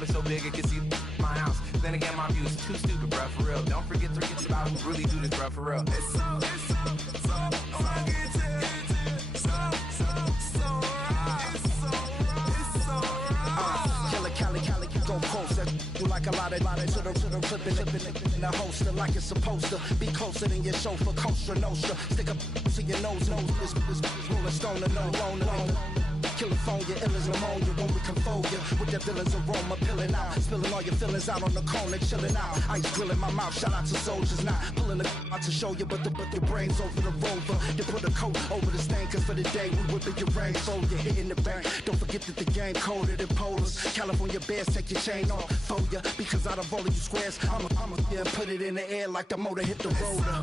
It's so big it can see my house. Then again, my view is too stupid, bruh, for real. Don't forget to read about who really do this, bruh, for real. It's so Cali, go post that you like a lot of to the clipping in the holster like it's supposed to be closer than your chauffeur, Costa Nostra. Stick up to your nose, this rolling stone and no loan. California, ill as pneumonia when we confold you with that villain's aroma, pilling out, spilling all your feelings out on the corner, chilling out. Ice grilling my mouth, shout out to soldiers, not pulling the out to show you, but your brains over the rover. You put a coat over the stain, cause for the day we whipping your rain, so you're hitting the bank. Don't forget that the game colder than polars. California bears, take your chain off for ya, because out of all of you squares, I'ma yeah, put it in the air like the motor hit the roller.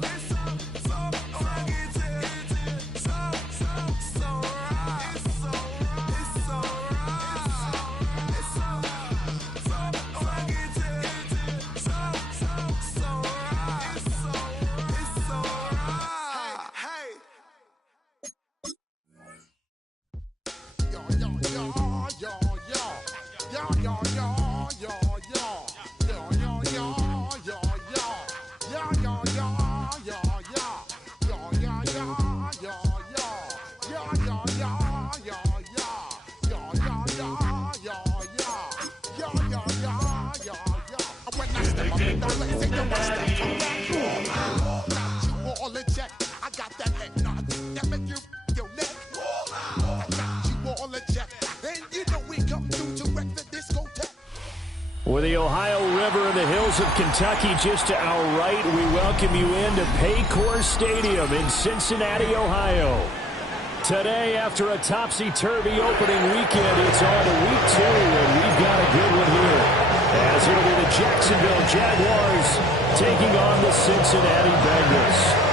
With the Ohio River and the hills of Kentucky just to our right, we welcome you into Paycor Stadium in Cincinnati, Ohio. Today, after a topsy-turvy opening weekend, it's on to week 2, and we've got a good one here, as it'll be the Jacksonville Jaguars taking on the Cincinnati Bengals.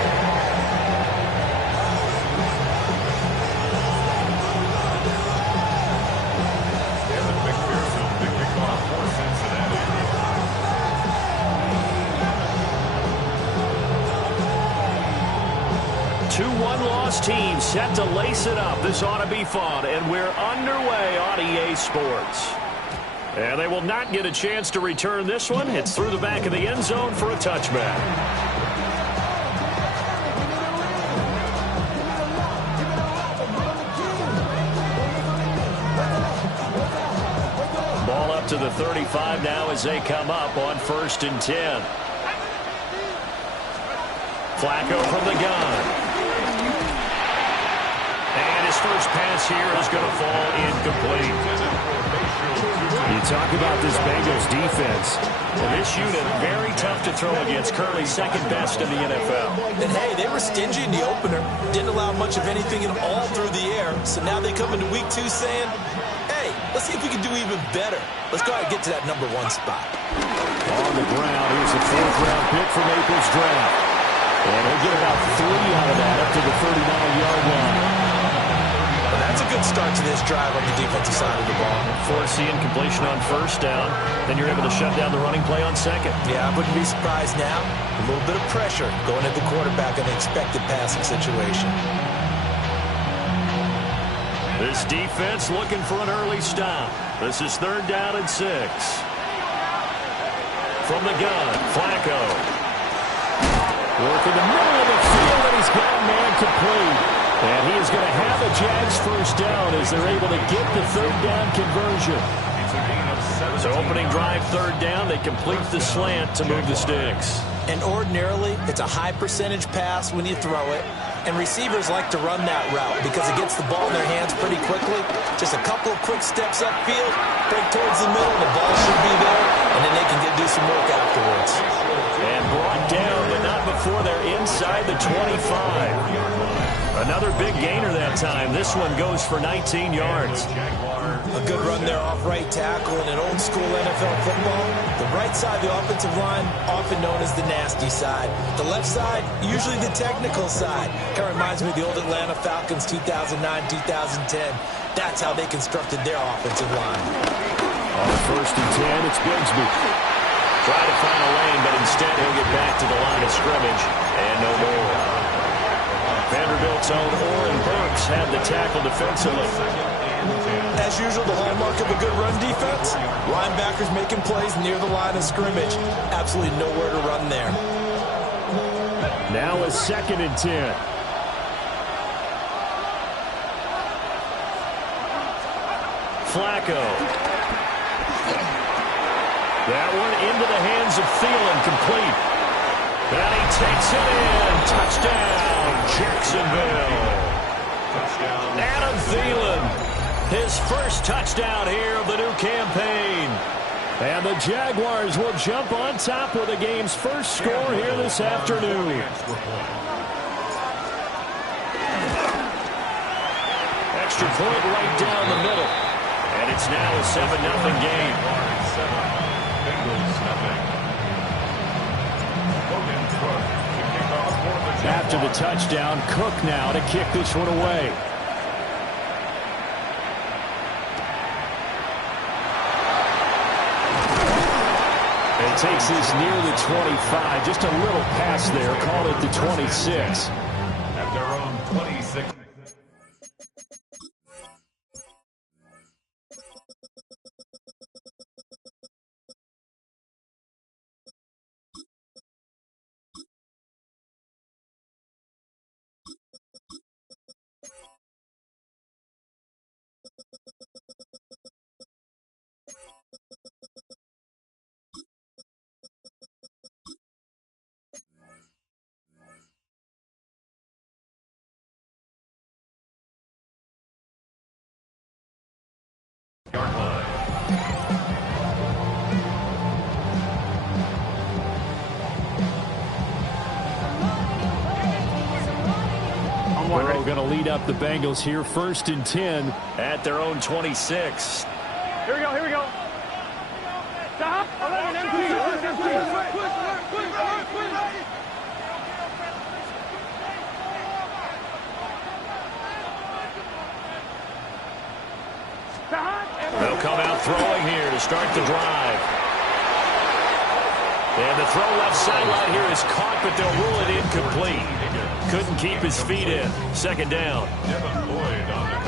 Two one-loss teams set to lace it up. This ought to be fun, and we're underway on EA Sports. And they will not get a chance to return this one. It's through the back of the end zone for a touchback. Ball up to the 35 now as they come up on 1st and 10. Flacco from the gun. And his first pass here is going to fall incomplete. You talk about this Bengals defense. Well, this unit, very tough to throw against, currently second best in the NFL. And hey, they were stingy in the opener. Didn't allow much of anything at all through the air. So now they come into week 2 saying, hey, let's see if we can do even better. Let's go ahead and get to that number 1 spot. On the ground, here's a 4th-round pick from April's draft. And he'll get about 3 out of that up to the 39-yard line. Well, that's a good start to this drive on the defensive side of the ball. Force the incompletion on 1st down. Then you're able to shut down the running play on 2nd. Yeah, I wouldn't be surprised now. A little bit of pressure going at the quarterback in the expected passing situation. This defense looking for an early stop. This is 3rd down and 6. From the gun, Flacco. Work in the middle of the field, and he's got a man complete. And he is going to have a Jags first down as they're able to get the 3rd down conversion. So opening drive 3rd down, they complete the slant to move the sticks. And ordinarily, it's a high percentage pass when you throw it. And receivers like to run that route because it gets the ball in their hands pretty quickly. Just a couple of quick steps upfield, break towards the middle, the ball should be there, and then they can do some work afterwards. And brought down, but not before they're inside the 25. Another big gainer that time. This one goes for 19 yards. A good run there off right tackle in an old school NFL football. The right side of the offensive line, often known as the nasty side. The left side, usually the technical side. Kind of reminds me of the old Atlanta Falcons 2009-2010. That's how they constructed their offensive line. On 1st and 10, it's Bigsby. Try to find a lane, but instead he'll get back to the line of scrimmage. And no more. Vanderbilt's own Oren Burks had the tackle defensively. As usual, the hallmark of a good run defense, linebackers making plays near the line of scrimmage. Absolutely nowhere to run there. Now a 2nd and 10. Flacco. That one into the hands of Thielen, complete. And he takes it in. Touchdown, Jacksonville. Adam Thielen, his first touchdown here of the new campaign. And the Jaguars will jump on top with the game's first score here this afternoon. Extra point right down the middle. And it's now a 7-0 game. After the touchdown, Cook now to kick this one away. It takes this near the 25, just a little pass there, call it the 26. At their own 26. Burrow going to lead up the Bengals here, 1st and 10 at their own 26. Here we go, here we go. Stop. 11 empty. They'll come out throwing here to start the drive. And the throw left sideline here is caught, but they'll rule it incomplete. Couldn't keep his feet in. 2nd down.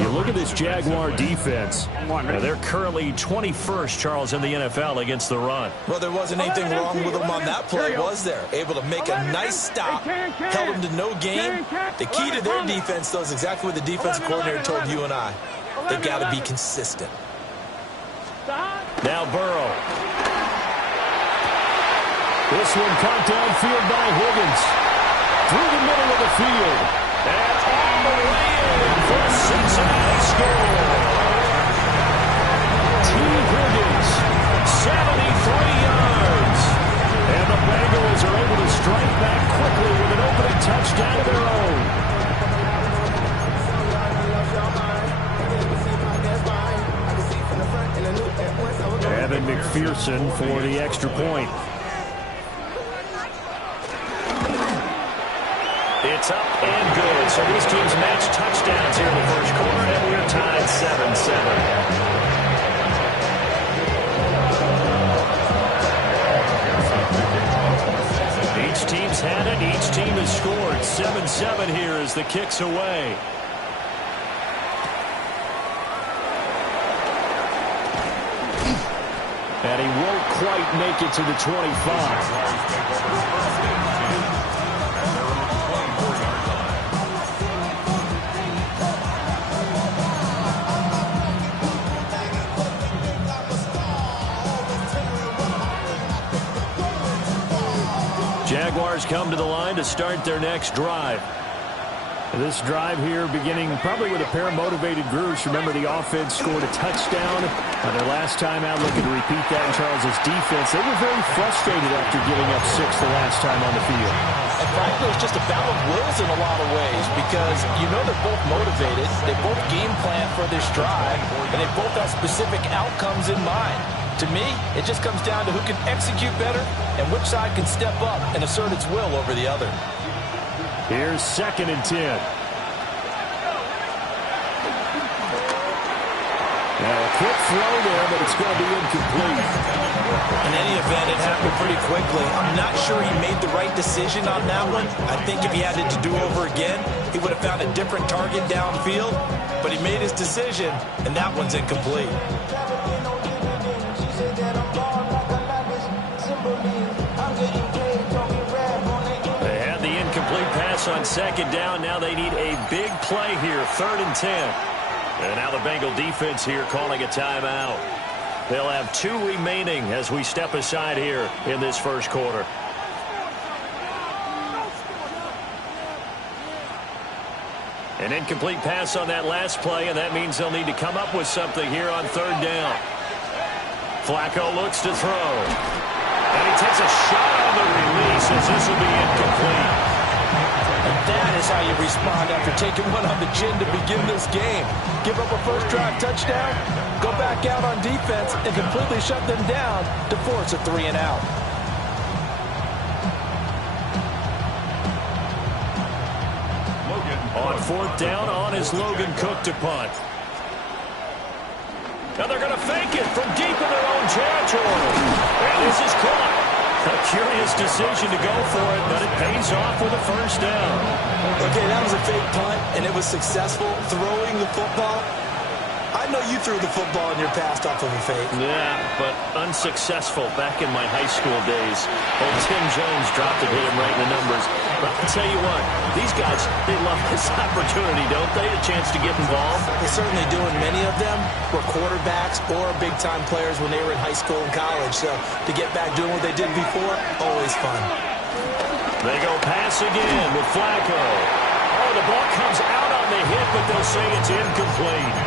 You look at this Jaguar defense. They're currently 21st, Charles, in the NFL against the run. Well, there wasn't anything wrong with them on that play, was there? Able to make a nice stop, held them to no gain. The key to their defense, though, is exactly what the defensive coordinator told you and I. They've got to be consistent. Now Burrow. This one caught downfield by Higgins. Through the middle of the field. And all the way in for a Cincinnati score. T. Higgins, 73 yards. And the Bengals are able to strike back quickly with an opening touchdown of their own. Evan McPherson for the extra point. It's up and good. So these teams match touchdowns here in the first quarter, and we're tied 7-7. Each team's had it. Each team has scored. 7-7 here as the kick's away. And he won't quite make it to the 25. Jaguars come to the line to start their next drive. This drive here beginning probably with a pair of motivated groups. Remember, the offense scored a touchdown their last time out, looking to repeat that in Charles's defense. They were very frustrated after giving up 6 the last time on the field. And frankly, it's just a battle of wills in a lot of ways because you know they're both motivated. They both game plan for this drive, and they both have specific outcomes in mind. To me, it just comes down to who can execute better and which side can step up and assert its will over the other. Here's 2nd and 10. Now a quick throw there, but it's going to be incomplete. And any event, it happened pretty quickly. I'm not sure he made the right decision on that one. I think if he had it to do over again, he would have found a different target downfield. But he made his decision, and that one's incomplete. They had the incomplete pass on second down. Now they need a big play here, 3rd and 10. And now the Bengal defense here calling a timeout. They'll have 2 remaining as we step aside here in this first quarter. An incomplete pass on that last play, and that means they'll need to come up with something here on 3rd down. Flacco looks to throw. And he takes a shot on the release as this will be incomplete. And that is how you respond after taking one on the chin to begin this game. Give up a first drive touchdown, go back out on defense, and completely shut them down to force a 3-and-out. On 4th down, on is Logan Cook to punt. Now they're going to fake it from deep in their own territory. And this is caught. A curious decision to go for it, but it pays off with a first down. Okay, that was a fake punt, and it was successful throwing the football. I know you threw the football in your past off of a fake. Yeah, but unsuccessful back in my high school days. Old Tim Jones dropped it, hit him right in the numbers. But I'll tell you what, these guys, they love this opportunity, don't they? A chance to get involved. They certainly do, and many of them were quarterbacks or big-time players when they were in high school and college. So to get back doing what they did before, always fun. They go pass again with Flacco. Oh, the ball comes out on the hit, but they'll say it's incomplete.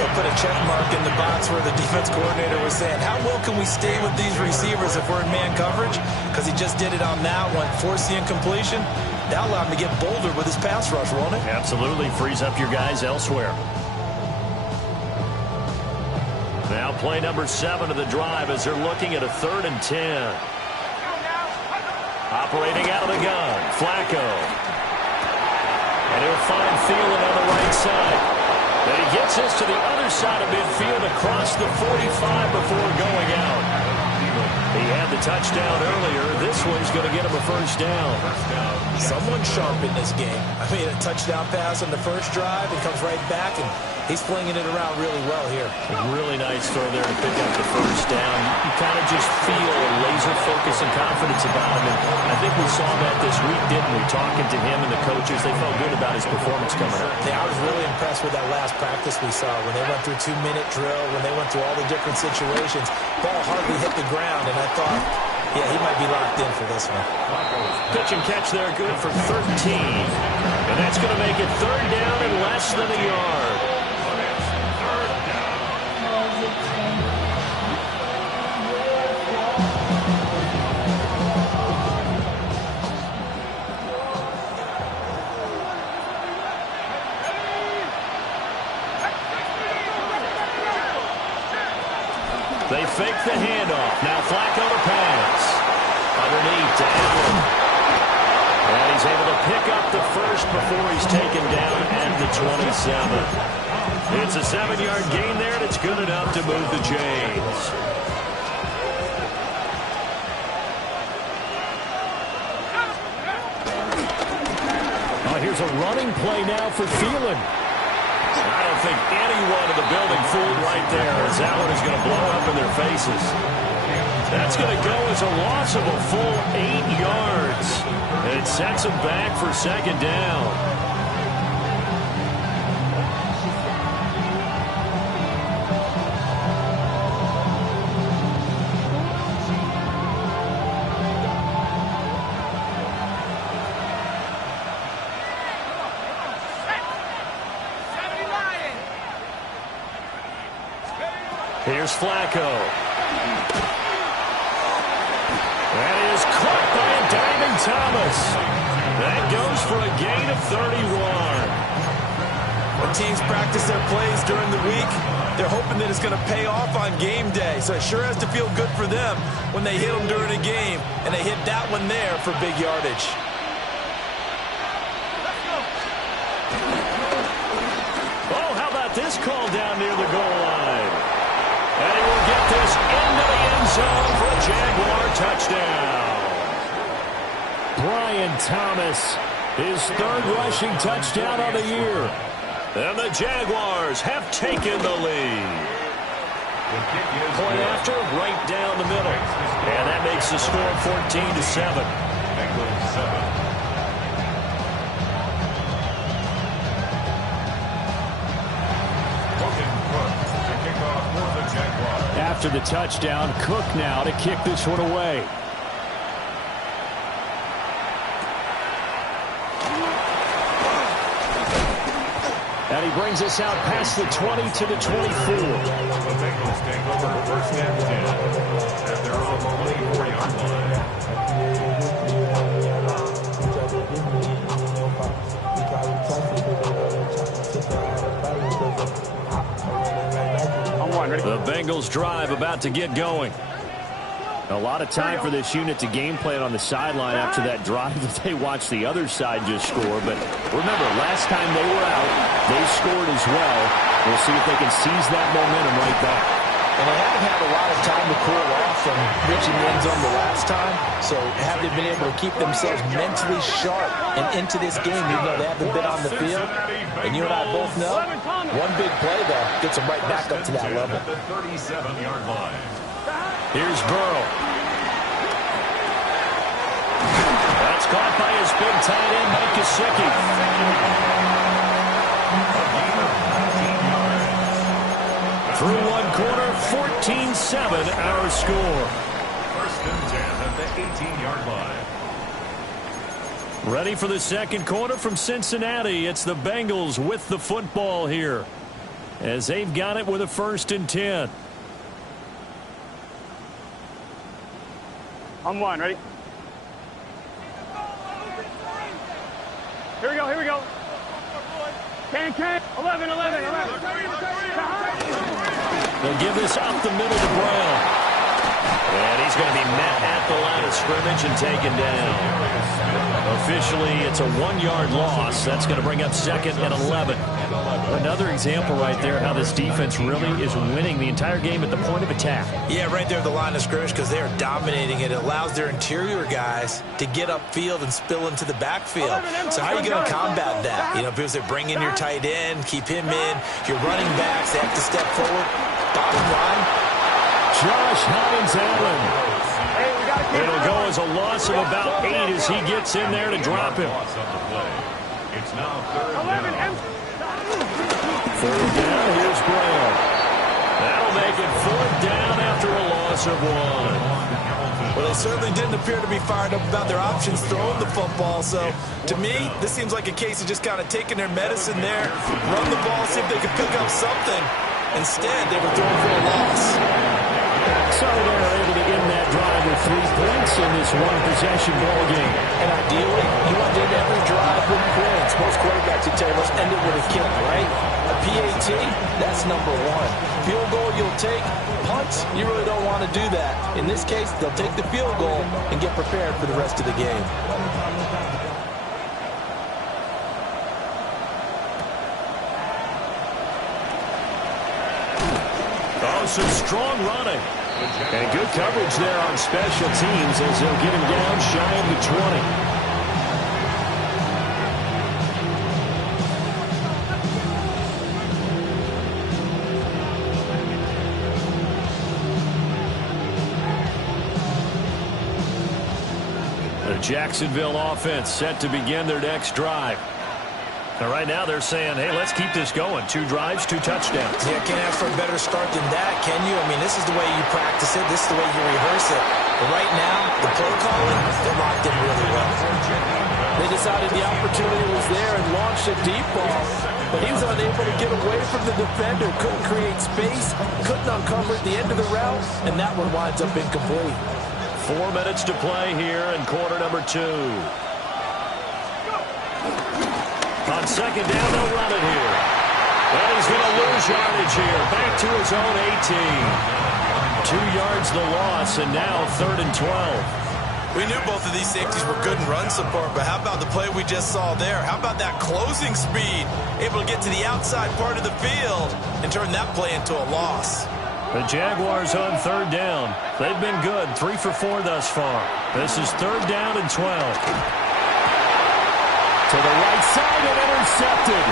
They'll put a check mark in the box where the defense coordinator was saying, how well can we stay with these receivers if we're in man coverage? Because he just did it on that one. Force the incompletion. That'll allow him to get bolder with his pass rush, won't it? Absolutely. Frees up your guys elsewhere. Now play number 7 of the drive as they're looking at a 3rd and 10. Operating out of the gun, Flacco. And he'll find Thielen on the right side. And he gets this to the other side of midfield across the 45 before going out. He had the touchdown earlier. This one's going to get him a first down. Someone sharp in this game. I mean, a touchdown pass on the first drive. It comes right back, and he's flinging it around really well here. A really nice throw there to pick up the first down. You kind of just feel a laser focus and confidence about him. And I think we saw that this week, didn't we? Talking to him and the coaches, they felt good about his performance coming up. Yeah, I was really impressed with that last practice we saw when they went through 2-minute drill, when they went through all the different situations. Ball hardly hit the ground, and I thought, yeah, he might be locked in for this one. Pitch and catch there, good for 13. And that's going to make it 3rd down and less than a yard. They fake the handoff. Now Flacco to pass. Underneath to Allen. And he's able to pick up the first before he's taken down at the 27. It's a 7-yard gain there, and it's good enough to move the chains. Oh, here's a running play now for Thielen. I don't think anyone in the building fooled right there, as that one is going to blow up in their faces. That's going to go as a loss of a full 8 yards. And it sets them back for 2nd down. Here's Flacco. That is caught by a diving Thomas. That goes for a gain of 31. When teams practice their plays during the week, they're hoping that it's going to pay off on game day. So it sure has to feel good for them when they hit them during a game, and they hit that one there for big yardage. Oh, how about this call down near the goal line? And he will get this into the end zone for Brian Thomas, his third rushing touchdown on the year. And the Jaguars have taken the lead. Point after, right down the middle. And that makes the score 14-7. Bengals 7. After the touchdown, Cook now to kick this one away. And he brings us out past the 20 to the 24. The Bengals take over first and 10 at their own 24-yard line. The Bengals drive about to get going. A lot of time for this unit to game plan on the sideline after that drive that they watched the other side just score. But remember, last time they were out, they scored as well. We'll see if they can seize that momentum right back. And they haven't had a lot of time to cool off from reaching the end zone the last time. So have they been able to keep themselves mentally sharp and into this game, even though they haven't been on the field? And you and I both know, one big play, though, gets them right back up to that level. The 37-yard line. Here's Burrow. That's caught by his big tight end, Mike Gesicki. Through one quarter, 14-7 our score. First and 10 at the 18-yard line. Ready for the second quarter from Cincinnati. It's the Bengals with the football here, as they've got it with a 1st and 10. On one, ready? Here we go, here we go. Can, 11. They'll give this up the middle to Brown. And he's going to be met at the line of scrimmage and taken down. Officially, it's a 1-yard loss. That's going to bring up 2nd and 11. Another example right there how this defense really is winning the entire game at the point of attack. Yeah, right there at the line of scrimmage, because they are dominating it. It allows their interior guys to get upfield and spill into the backfield. So how are you going to combat that? You know, because they bring in your tight end, keep him in. Your running backs, they have to step forward. Bottom line, Josh Hines-Allen. It'll go as a loss of about 8 as he gets in there to drop him. It's now 3rd down. 3rd down, here's Brown. That'll make it 4th down after a loss of 1. Well, they certainly didn't appear to be fired up about their options throwing the football. So, to me, this seems like a case of just kind of taking their medicine there, run the ball, see if they could pick up something. Instead, they were throwing for a loss. So they're able to end that drive with 3 points in this one-possession ball game. And ideally, you want to end every drive with points. Most quarterbacks would tell you, let's end it with a kick, right? A PAT, that's number 1. Field goal you'll take. Punts, you really don't want to do that. In this case, they'll take the field goal and get prepared for the rest of the game. Oh, some strong running. And good coverage there on special teams as they'll get him down shy of the 20. The Jacksonville offense set to begin their next drive. And right now they're saying, hey, let's keep this going. 2 drives, 2 touchdowns. Yeah, can't ask for a better start than that, can you? I mean, this is the way you practice it. This is the way you rehearse it. But right now, the play calling, they're locked in really well. They decided the opportunity was there and launched a deep ball, but he was unable to get away from the defender, couldn't create space, couldn't uncover at the end of the route, and that one winds up incomplete. 4 minutes to play here in quarter number 2. On 2nd down, they'll run it here. And he's going to lose yardage here. Back to his own 18. 2 yards the loss, and now 3rd and 12. We knew both of these safeties were good in run support, but how about the play we just saw there? How about that closing speed? Able to get to the outside part of the field and turn that play into a loss. The Jaguars on 3rd down. They've been good, 3 for 4 thus far. This is 3rd down and 12. To the right side and intercepted.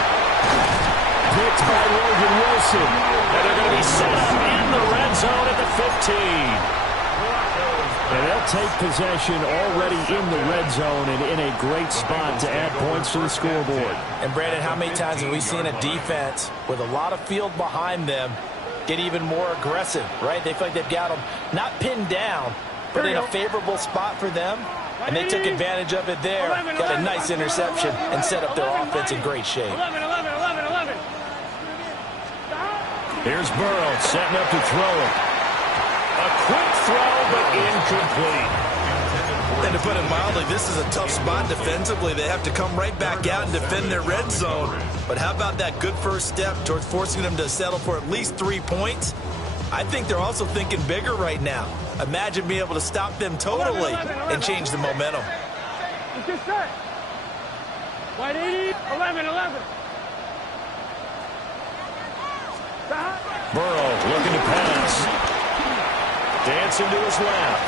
Picked by Logan Wilson. And they're going to be set up in the red zone at the 15. And they'll take possession already in the red zone and in a great spot to add points to the scoreboard. And, Brandon, how many times have we seen a defense with a lot of field behind them get even more aggressive, right? They feel like they've got them not pinned down, but in a favorable spot for them. And they took advantage of it there. Got a nice interception and set up their offense in great shape. 11. Here's Burrow setting up to throw it. A quick throw, but incomplete. And to put it mildly, this is a tough spot defensively. They have to come right back out and defend their red zone. But how about that good first step towards forcing them to settle for at least 3 points? I think they're also thinking bigger right now. Imagine being able to stop them totally and change the momentum. Just set. Wide 80. 11. Burrow looking to pass. Dancing to his left.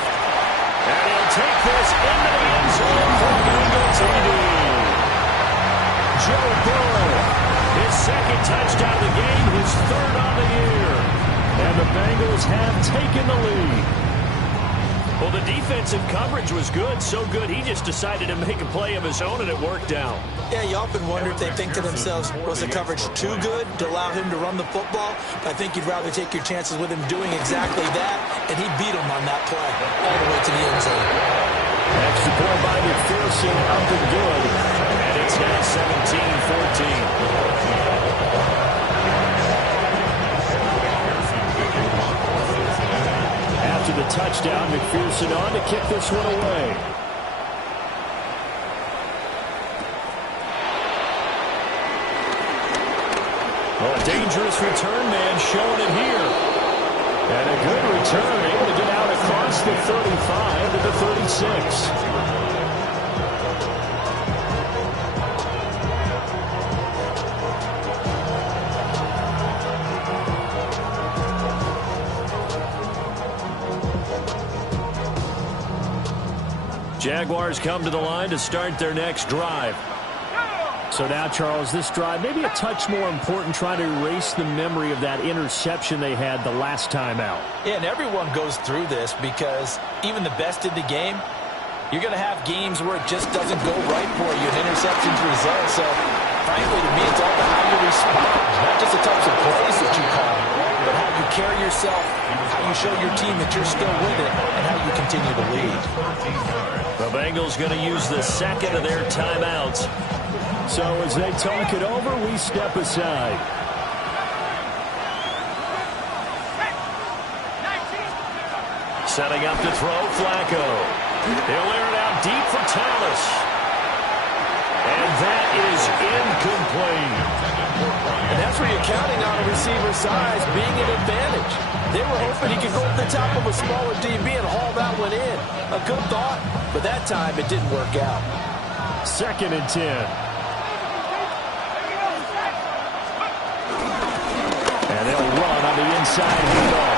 And he'll take this into the end zone for Bengal TD. Joe Burrow, his second touchdown of the game, his third on the year. And the Bengals have taken the lead. Well, the defensive coverage was good, so good he just decided to make a play of his own, and it worked out. Yeah, you often wonder if they think to themselves, was the coverage too good to allow him to run the football? I think you'd rather take your chances with him doing exactly that, and he beat him on that play all the way to the end zone. Extra point by McPherson, up and good, and it's now 17-14. After the touchdown, McPherson on to kick this one away. Well, a dangerous return man showing it here. And a good return, able to get out across the 35 to the 36. Jaguars come to the line to start their next drive. So now, Charles, this drive maybe a touch more important, trying to erase the memory of that interception they had the last time out. Yeah, and everyone goes through this because even the best in the game, you're going to have games where it just doesn't go right for you, and interceptions result. So, frankly, to me, it's all about how you respond, not just the types of plays that you call, but how you carry yourself, how you show your team that you're still with it, and how you continue to lead. The Bengals going to use the second of their timeouts. So as they talk it over, we step aside. Setting up to throw, Flacco. He'll air it out deep for Thomas. And that is incomplete. And that's where you're counting on a receiver's size being an advantage. They were hoping he could go to the top of a smaller DB and haul that one in. A good thought, but that time it didn't work out. 2nd and 10. And they'll run on the inside handoff.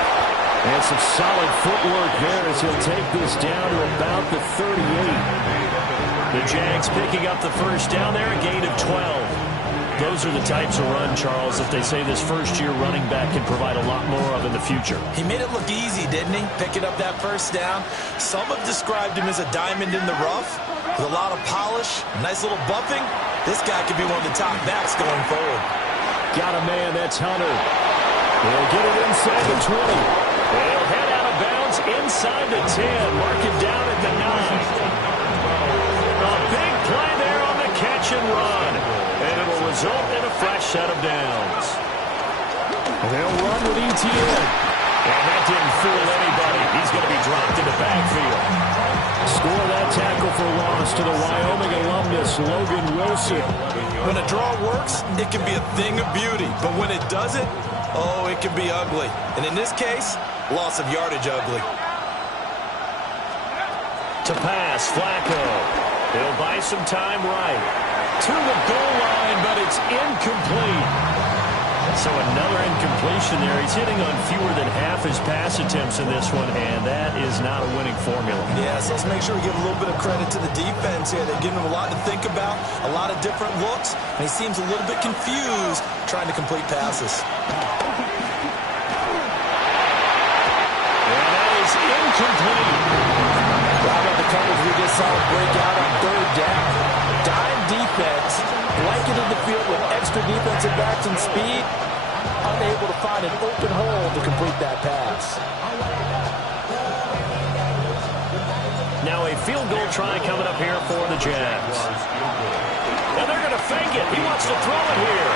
And some solid footwork there as he'll take this down to about the 38. The Jags picking up the first down there, a gain of 12. Those are the types of run, Charles, that they say this first-year running back can provide a lot more of in the future. He made it look easy, didn't he? Picking up that first down. Some have described him as a diamond in the rough with a lot of polish, nice little bumping. This guy could be one of the top backs going forward. Got a man, that's Hunter. He'll get it inside the 20. He'll head out of bounds inside the 10. Mark it down at the 9. A big play there on the catch and run. And it'll result in a fresh set of downs. They'll run with Etienne. And that didn't fool anybody. He's going to be dropped in the backfield. Score that tackle for loss to the Wyoming alumnus, Logan Wilson. When a draw works, it can be a thing of beauty. But when it doesn't, oh, it can be ugly. And in this case, loss of yardage ugly. To pass, Flacco. He'll buy some time right. To the goal line, but it's incomplete. So another incompletion there. He's hitting on fewer than half his pass attempts in this one, and that is not a winning formula. Yeah, so let's make sure we give a little bit of credit to the defense here. They're giving him a lot to think about, a lot of different looks, and he seems a little bit confused trying to complete passes. And that is incomplete. How about the coverage we just saw break out on third down? Dime defense, blanketed the field with extra defensive backs and speed, unable to find an open hole to complete that pass. Now a field goal try coming up here for the Jags. And they're going to fake it. He wants to throw it here.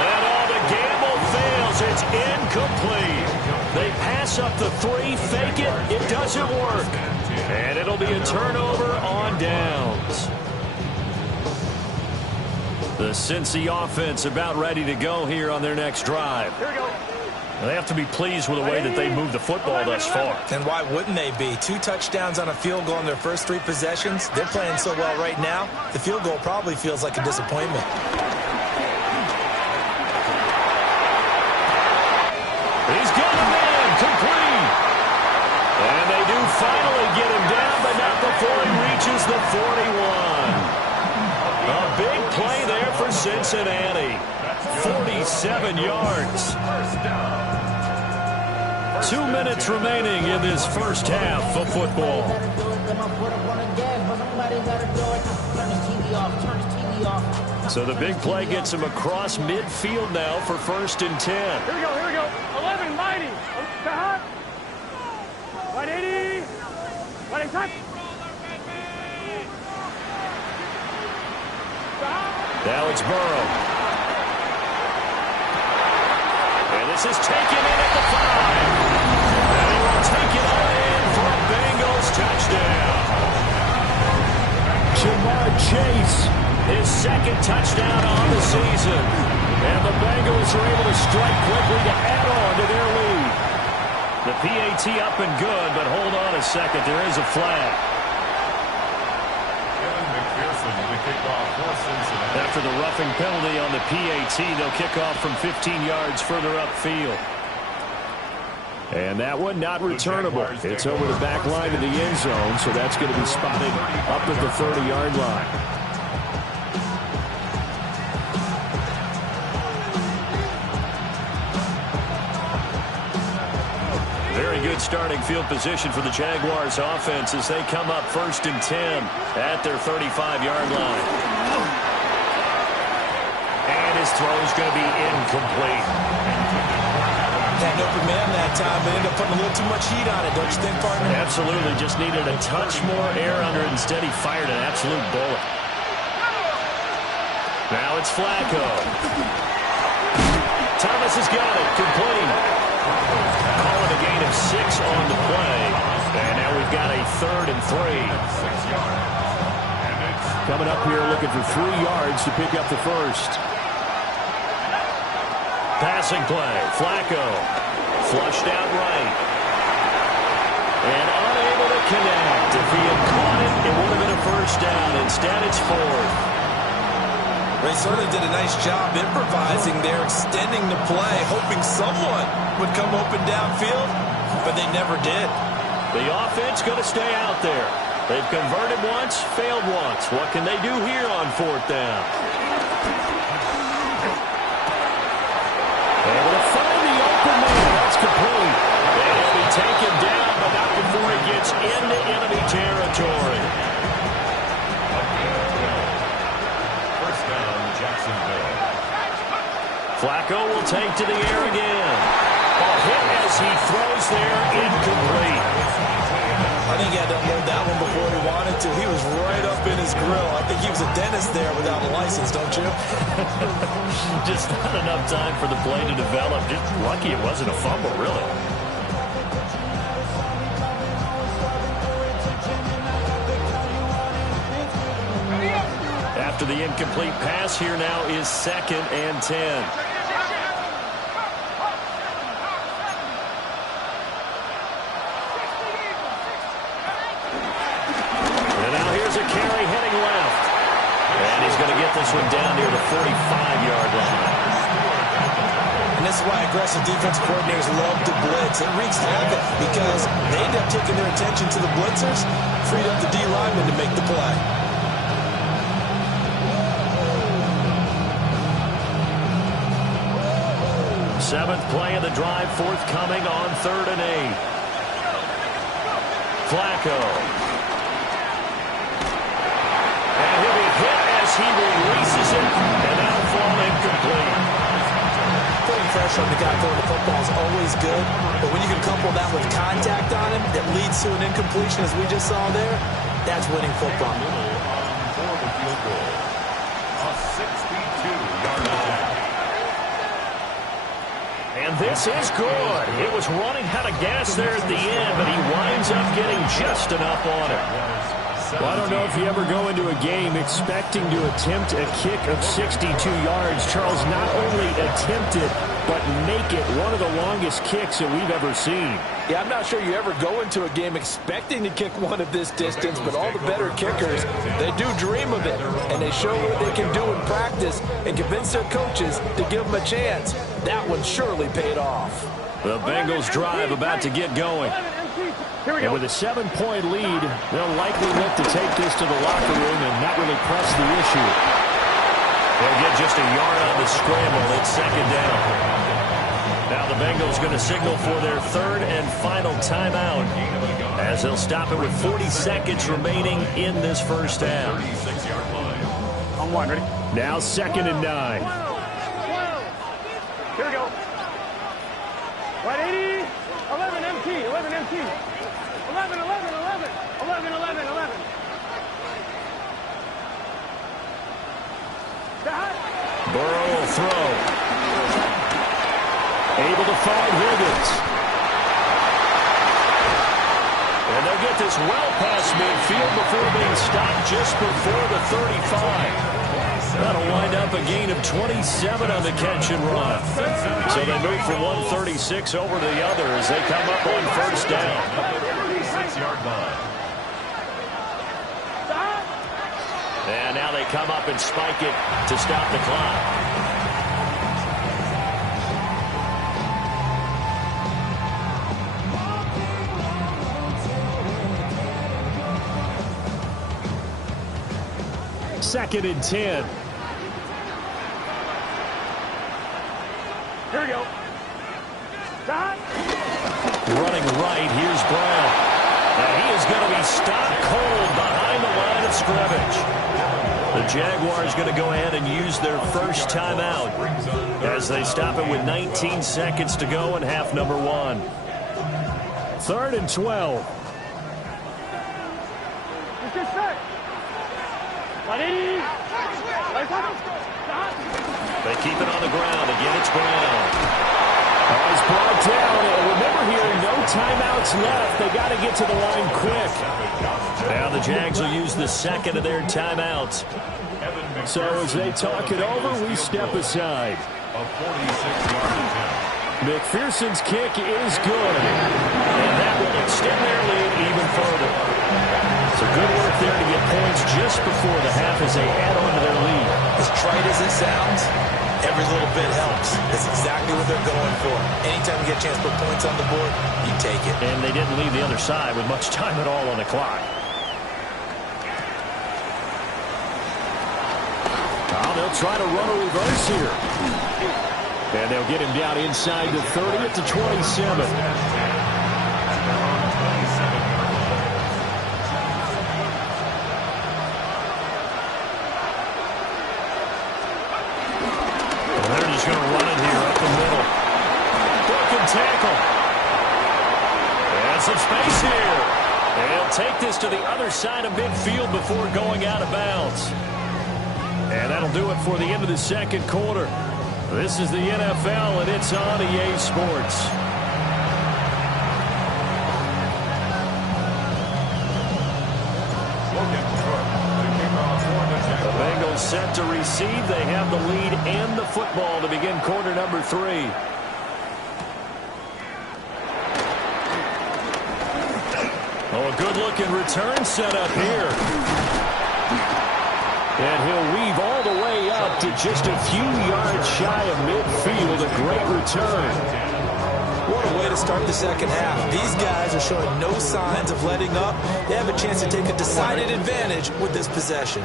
And all the gamble fails. It's incomplete. They pass up the 3, fake it. It doesn't work. And it'll be a turnover on downs. The Cincy offense about ready to go here on their next drive. Here we go. They have to be pleased with the way that they moved the football thus far. And why wouldn't they be? 2 touchdowns on a field goal in their first 3 possessions. They're playing so well right now, the field goal probably feels like a disappointment. He's got a man, complete. And they do finally get him down, but not before he reaches the 41. A big play there for Cincinnati. 47 yards. 2 minutes remaining in this first half of football. So the big play gets him across midfield now for 1st and 10. Here we go, here we go. 11, mighty. Stop. 180. 180, touch. Now it's Burrow. And this is taken in at the 5. And he will take it all in for a Bengals touchdown. Jamar Chase, his 2nd touchdown on the season. And the Bengals are able to strike quickly to add on to their lead. The PAT up and good, but hold on a second. There is a flag. After the roughing penalty on the PAT, they'll kick off from 15 yards further upfield. And that one not returnable. It's over the back line of the end zone, so that's going to be spotted up at the 30-yard line. Very good starting field position for the Jaguars offense as they come up 1st and 10 at their 35-yard line. And his throw is going to be incomplete. Had an open man that time, but ended up putting a little too much heat on it, don't you think, partner? Absolutely. Just needed a touch more air under it. Instead, he fired an absolute bullet. Now it's Flacco. Thomas has got it. Complete. Calling a gain of 6 on the play. And now we've got a 3rd and 3. Coming up here looking for 3 yards to pick up the 1st. Passing play. Flacco. Flushed out right. And unable to connect. If he had caught it, it would have been a 1st down. Instead, it's 4th. They certainly did a nice job improvising there, extending the play, hoping someone would come open downfield, but they never did. The offense going to stay out there. They've converted once, failed once. What can they do here on 4th down? Able to find the open man. That's complete. And he'll be taken down, but not before he gets into enemy territory. Flacco will take to the air again. A hit as he throws there, incomplete. I think he had to unload that one before he wanted to. He was right up in his grill. I think he was a dentist there without a license, don't you? Just not enough time for the play to develop. Just lucky it wasn't a fumble, really. After the incomplete pass, here now is 2nd and 10. This one down near the 45-yard line. And this is why aggressive defense coordinators love to blitz. It wreaks havoc because they end up taking their attention to the blitzers, freed up the D lineman to make the play. Seventh play of the drive forthcoming on 3rd and 8. Flacco. And he'll be hit as he releases it, and that'll fall incomplete. Putting pressure on the guy throwing the football is always good, but when you can couple that with contact on him that leads to an incompletion, as we just saw there, that's winning football. For the field goal, a 62-yard attempt. And this is good. It was running out of gas there at the end, but he winds up getting just enough on it. Well, I don't know if you ever go into a game expecting to attempt a kick of 62 yards. Charles, not only attempt it, but make it one of the longest kicks that we've ever seen. Yeah, I'm not sure you ever go into a game expecting to kick one of this distance, but all the better kickers, they do dream of it, and they show what they can do in practice and convince their coaches to give them a chance. That one surely paid off. The Bengals drive about to get going. And with a 7-point lead, they'll likely look to take this to the locker room and not really press the issue. They'll get just a yard on the scramble. It's 2nd down. Now the Bengals going to signal for their 3rd and final timeout as they'll stop it with 40 seconds remaining in this first half. 36-yard line. On 1, ready? Now 2nd and 9. Here we go. Right, 80, 11 MT, 11 MT. 11, 11, 11, 11, 11, 11. Burrow will throw. Able to find Higgins. And they'll get this well past midfield before being stopped just before the 35. That'll wind up a gain of 27 on the catch and run. So they move from 136 over to the other as they come up on 1st down. 36-yard line. And now they come up and spike it to stop the clock. Second and 10. Here we go. Stop. Running right, here's Brown. And he is going to be stopped cold behind the line of scrimmage. The Jaguars going to go ahead and use their first timeout as they stop it with 19 seconds to go in half number 1. 3rd and 12. It's just set. 180. They keep it on the ground. Again, it's Brown. He's brought down. And remember here, no timeouts left. They got to get to the line quick. Now the Jags will use the second of their timeouts. So as they talk it over, we step aside. A 46-yard attempt. McPherson's kick is good. And that will extend their lead even further. So good work there to get points just before the half as they add on to their lead. As trite as it sounds, every little bit helps. That's exactly what they're going for. Anytime you get a chance to put points on the board, you take it. And they didn't leave the other side with much time at all on the clock. Now they'll try to run a reverse here. And they'll get him down inside the 30 at the 27. They're just going to run it here up the middle. Broken tackle. And some space here. And he'll take this to the other side of midfield before going out of bounds. And that'll do it for the end of the second quarter. This is the NFL, and it's on EA Sports. The Bengals set to receive. They have the lead and the football to begin quarter number 3. Oh, a good-looking return set up here. And he'll weave all the way up to just a few yards shy of midfield. A great return. What a way to start the second half. These guys are showing no signs of letting up. They have a chance to take a decided advantage with this possession.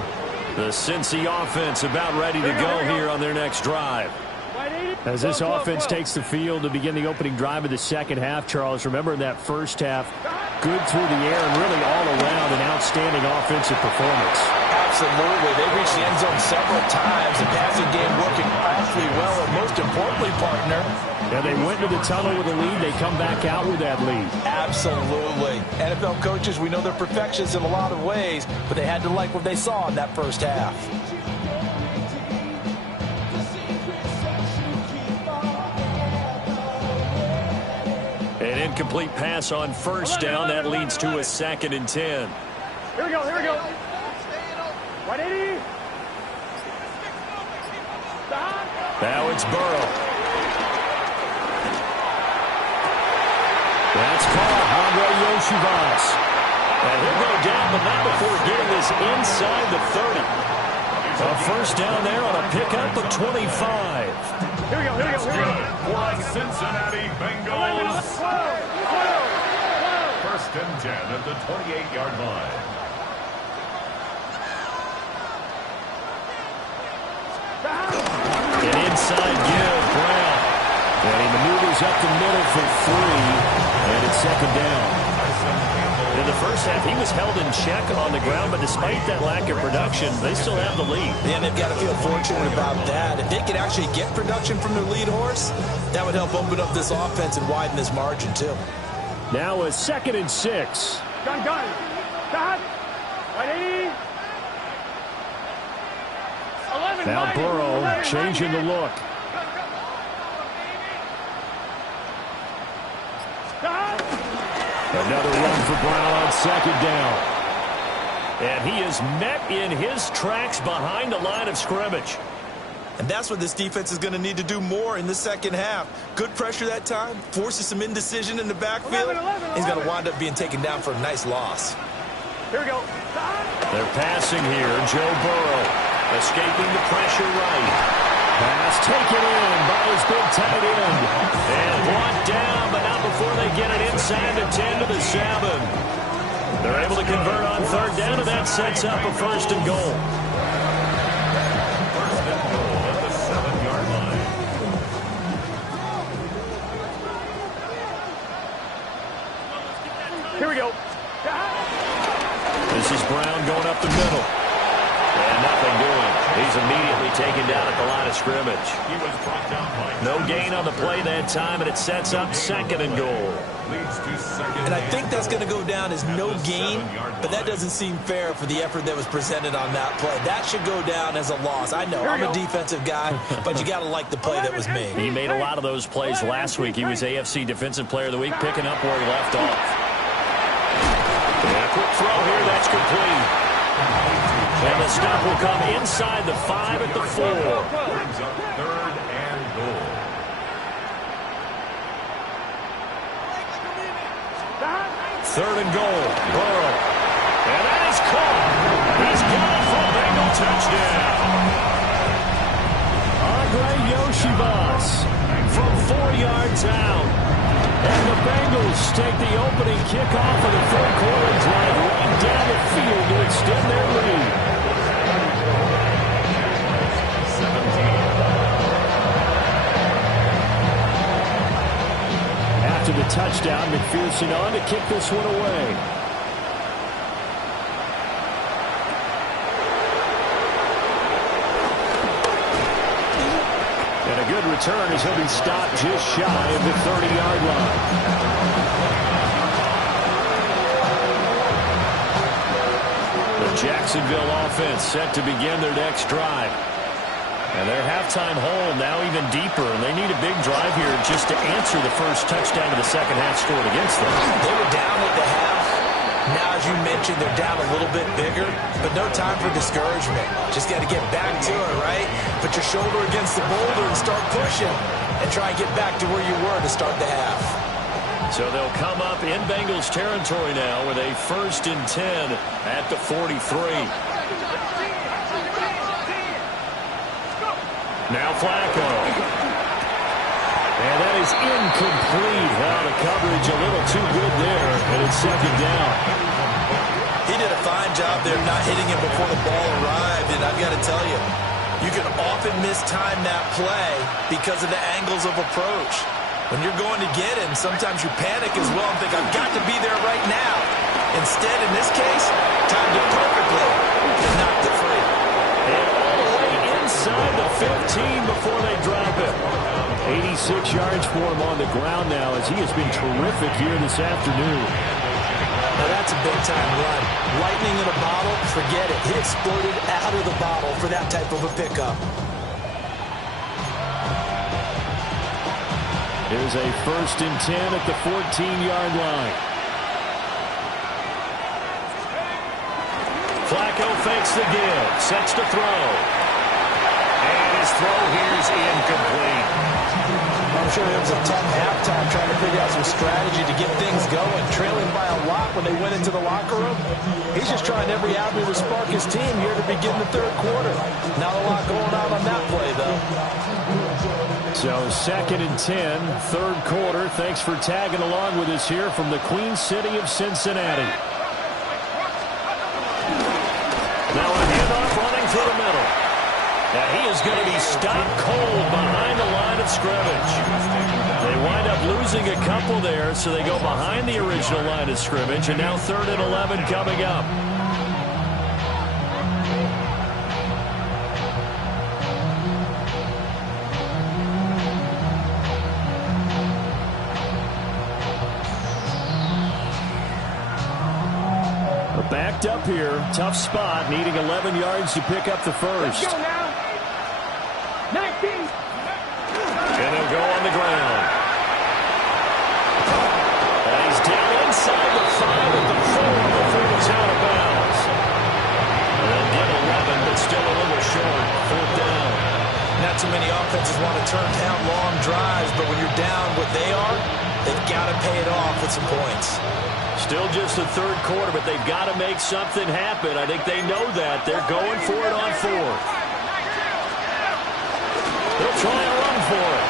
The Cincy offense about ready to go here on their next drive. As this offense takes the field to begin the opening drive of the second half, Charles, remember in that first half, good through the air and really all around an outstanding offensive performance. Absolutely. They reached the end zone several times. The passing game working awfully well, and most importantly, partner. And they went to the tunnel with a lead. They come back out with that lead. Absolutely. NFL coaches, we know they're perfectionists in a lot of ways, but they had to like what they saw in that first half. An incomplete pass on first down. That leads to a 2nd and 10. Here we go, here we go. 180. Now it's Burrow. That's caught. Andre Yoshivas. And he'll go down, but not before getting this inside the 30. A first down there on a pickup of 25. Here we go, here we go, here we go. For Cincinnati Bengals. First and 10 at the 28-yard line. An inside give, Brown. And he maneuvers up the middle for 3. And it's 2nd down. In the first half, he was held in check on the ground, but despite that lack of production, they still have the lead. And they've got to feel fortunate about that. If they could actually get production from their lead horse, that would help open up this offense and widen this margin, too. Now a 2nd and 6. Gun. Stop. 180. 11. Now Burrow changing the look. Another run for Brown on 2nd down. And he is met in his tracks behind the line of scrimmage. And that's what this defense is going to need to do more in the second half. Good pressure that time, forces some indecision in the backfield. 11. He's going to wind up being taken down for a nice loss. Here we go. They're passing here. Joe Burrow escaping the pressure right. Pass taken in by his big tight end. And brought down, but not before they get it inside the 10 to the 7. They're able to convert on 3rd down, and that sets up a 1st and goal. First and goal at the 7-yard line. Here we go. This is Brown going up the middle. And nothing doing. He's immediately taken down at the line of scrimmage. He was brought down by No gain on the play that time, and it sets up 2nd and goal. leads to 2nd. And I think that's going to go down as no gain, but that doesn't seem fair for the effort that was presented on that play. That should go down as a loss. I know I'm a defensive guy, but you got to like the play that was made. He made a lot of those plays last week. He was AFC Defensive Player of the Week, picking up where he left off. And a quick throw here, that's complete. And the stop will come inside the 5 at the 4. Brings up 3rd and goal. Third and goal. Burrow. And that is caught. He's got it for a Bengal touchdown. Andre Yoshivas from 4 yards out. And the Bengals take the opening kickoff of the 4th quarter drive right down the field to extend their lead. After the touchdown, McPherson on to kick this one away. And a good return as he'll be stopped just shy of the 30-yard line. The Jacksonville offense set to begin their next drive. And their halftime hole now even deeper, and they need a big drive here just to answer the first touchdown of the second half scored against them. They were down at the half. Now, as you mentioned, they're down a little bit bigger, but no time for discouragement. Just got to get back to it, right? Put your shoulder against the boulder and start pushing, and try and get back to where you were to start the half. So they'll come up in Bengals territory now with a 1st and 10 at the 43. Now Flacco. And that is incomplete. Well, the coverage a little too good there, and it's second down. He did a fine job there not hitting him before the ball arrived, and I've got to tell you, you can often mistime that play because of the angles of approach. When you're going to get him, sometimes you panic as well and think, I've got to be there right now. Instead, in this case, timed it perfectly and knocked it free. And all the way inside the 15 before they drop it. 86 yards for him on the ground now as he has been terrific here this afternoon. Now that's a big-time run. Lightning in a bottle, forget it. He exploded out of the bottle for that type of a pickup. Here's a 1st and 10 at the 14-yard line. Flacco fakes the give, sets to throw. And his throw here is incomplete. I'm sure it was a tough halftime trying to figure out some strategy to get things going. Trailing by a lot when they went into the locker room. He's just trying every avenue to spark his team here to begin the third quarter. Not a lot going on that play, though. So 2nd and 10, third quarter. Thanks for tagging along with us here from the Queen City of Cincinnati. Now a handoff running through the middle. Now he is going to be stopped cold behind the line of scrimmage. They wind up losing a couple there, so they go behind the original line of scrimmage, and now 3rd and 11 coming up. Backed up here, tough spot, needing 11 yards to pick up the first. Let's go now. 19. And they'll go on the ground. And he's down inside the 5 at the 4 before he's out of bounds. And then get 11, but still a little short. 4th down. Not too many offenses want to turn down long drives, but when you're down what they are, they've got to pay it off with some points. Still just the third quarter, but they've got to make something happen. I think they know that. They're going for it on 4th. They'll try a run for it.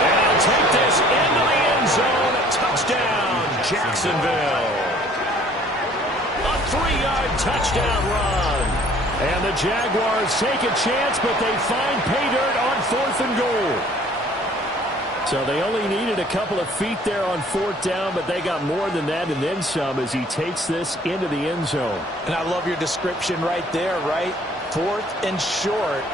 And he'll take this into the end zone. Touchdown, Jacksonville. A 3-yard touchdown run. And the Jaguars take a chance, but they find pay dirt on 4th and goal. So they only needed a couple of feet there on 4th down, but they got more than that and then some as he takes this into the end zone. And I love your description right there, right? 4th and short.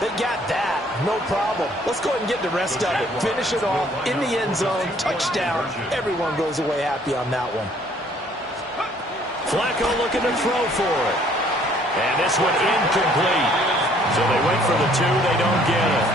They got that. No problem. Let's go ahead and get the rest of it. Finish it off in the end zone. Touchdown. Everyone goes away happy on that one. Flacco looking to throw for it. And this one incomplete. So they went for the 2. They don't get it.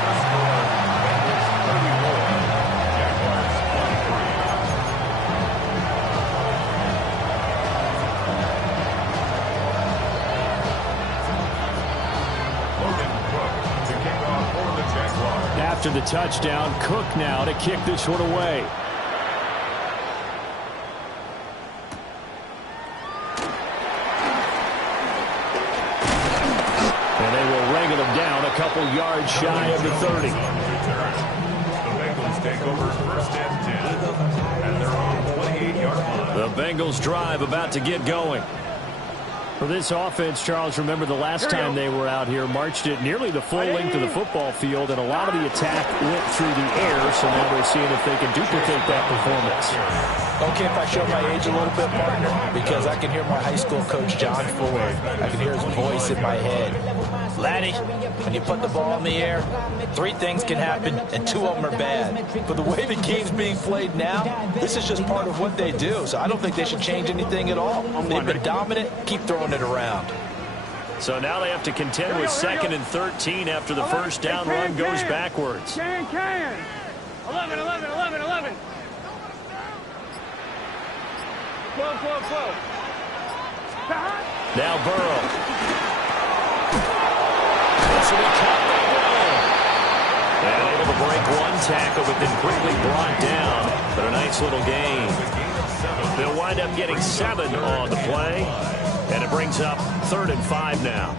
After the touchdown, Cook now to kick this one away. And they will wrangle him down a couple yards shy of the 30. The Bengals take over 1st and 10 at their own 28-yard line. The Bengals drive about to get going. For this offense, Charles, remember the last time they were out here, marched it nearly the full length of the football field, and a lot of the attack went through the air, so now they're seeing if they can duplicate that performance. Okay, if I show my age a little bit, partner, because I can hear my high school coach, John Ford. I can hear his voice in my head. Laddie, when you put the ball in the air, 3 things can happen, and 2 of them are bad. But the way the game's being played now, this is just part of what they do, so I don't think they should change anything at all. They've been dominant. Keep throwing it around. So now they have to contend with 2nd and 13 after the first down run goes backwards. Can. 11. 12. Now Burrow. This will be caught by Brown. And able to break one tackle, but then quickly brought down. But a nice little gain. They'll wind up getting 7 on the play. And it brings up 3rd and 5 now.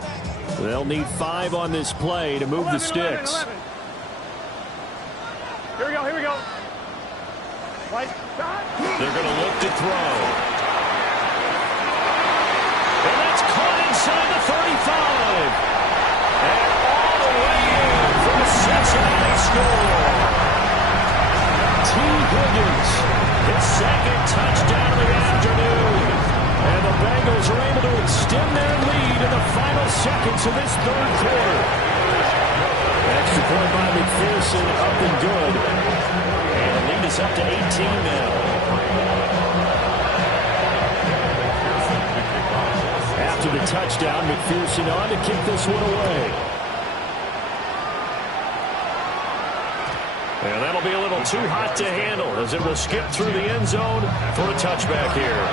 They'll need 5 on this play to move the sticks. Here we go, here we go. Right, shot. They're going to look to throw. And that's caught inside the 35. And all the way in for the Cincinnati score. T. Higgins, his second touchdown of the afternoon. And the Bengals are able to extend their lead in the final seconds of this third quarter. Extra point by McPherson, up and good. And the lead is up to 18 now. After the touchdown, McPherson on to kick this one away. And that'll be a little too hot to handle as it will skip through the end zone for a touchback here.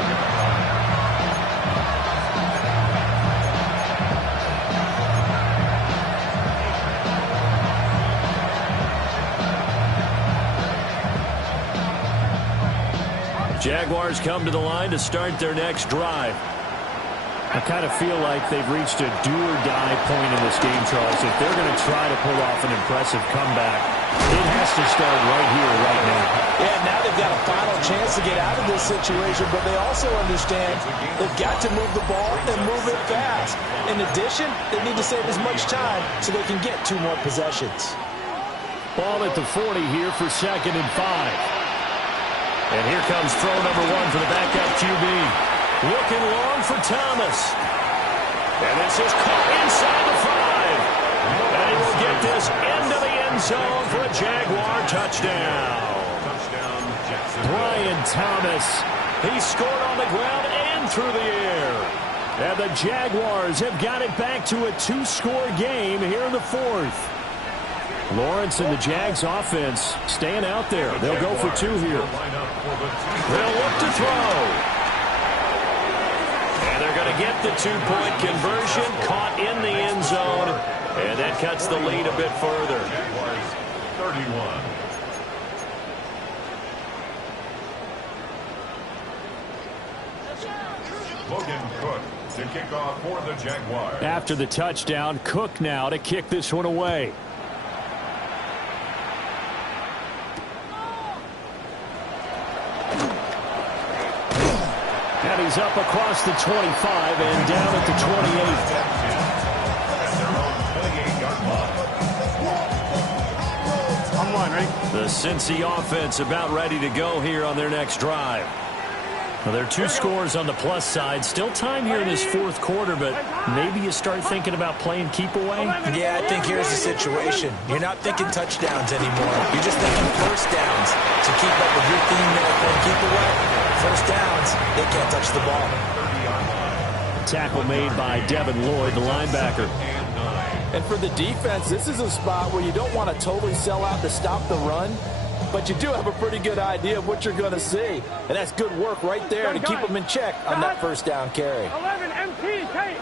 Jaguars come to the line to start their next drive. I kind of feel like they've reached a do-or-die point in this game, Charles. If they're going to try to pull off an impressive comeback, it has to start right here, right now. Yeah, now they've got a final chance to get out of this situation, but they also understand they've got to move the ball and move it fast. In addition, they need to save as much time so they can get 2 more possessions. Ball at the 40 here for 2nd and 5. And here comes throw number 1 for the backup QB. Looking long for Thomas. And this is caught inside the 5. And he will get this into the end zone for a Jaguar touchdown. Brian Thomas. He scored on the ground and through the air. And the Jaguars have got it back to a 2-score game here in the 4th. Lawrence and the Jags offense staying out there. They'll go for 2 here. They'll look to throw. And they're going to get the 2-point conversion, caught in the end zone. And that cuts the lead a bit further. 31. Logan Cook to kick off for the Jaguars. After the touchdown, Cook now to kick this one away. And he's up across the 25 and down at the 28. On one, right? The Cincy offense about ready to go here on their next drive. Well, there are 2 scores on the plus side. Still time here in this 4th quarter, but maybe you start thinking about playing keep away? Yeah, I think here's the situation. You're not thinking touchdowns anymore. You're just thinking first downs to keep up with your team there playing keep away. First downs, they can't touch the ball. Tackle made by Devin Lloyd, the linebacker. And for the defense, this is a spot where you don't want to totally sell out to stop the run, but you do have a pretty good idea of what you're going to see. And that's good work right there to keep them in check on that first down carry. 11 MT, tape.